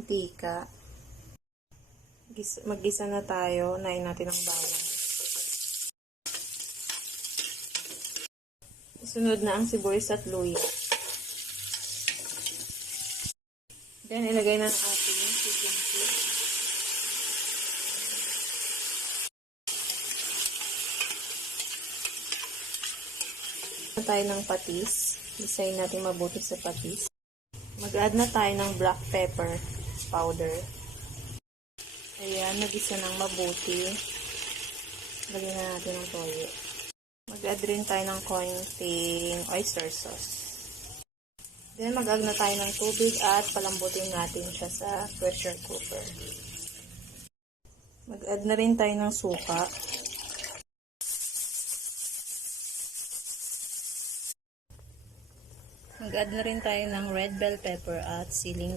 mantika. Mag-gisa na tayo. Unahin natin ang bawang. Sunod na ang sibuyas at luya. Then, ilagay na ang ating chicken feet. Tayo ng patis. Isayin natin mabuti sa patis. Mag-add na tayo ng black pepper powder. Ayan, nag-isa ng mabuti. Lagyan na natin ng toyo. Mag-add rin tayo ng konting oyster sauce. Then, mag-add na tayo ng tubig at palambutin natin siya sa pressure cooker. Mag-add na rin tayo ng suka. Mag-add na rin tayo ng red bell pepper at siling